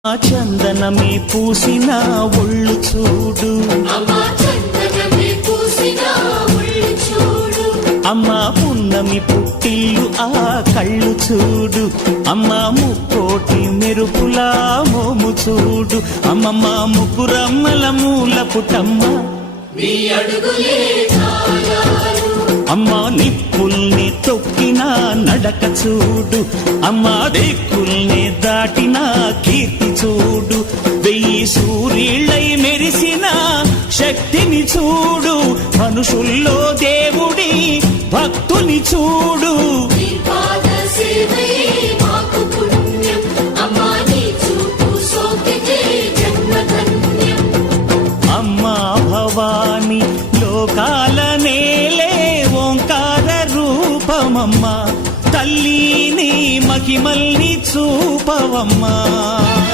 ఆ చందనమే పూసిన ఒళ్ళు చూడు, అమ్మా పున్నమి పుట్టిల్లు ఆ కళ్ళు చూడు, అమ్మా ముక్కోటి మెరుపులా మోము చూడు, అమ్మమ్మ ముగ్గురమ్మల మూల పుటమ్మ అమ్మా నిప్పుల్ని తొక్కిన నడక చూడు, అమ్మా దిక్కుల్ని దాటిన కీర్తి చూడు, వెయ్యి సూర్యుళ్ళై మెరిసిన శక్తిని చూడు, మనుషుల్లో దేవుడి భక్తుని చూడు. అమ్మా భవాని లోకాల నేలే ఓంకార రూపమమ్మా, తల్లిని మహిమల్ని చూపవమ్మా.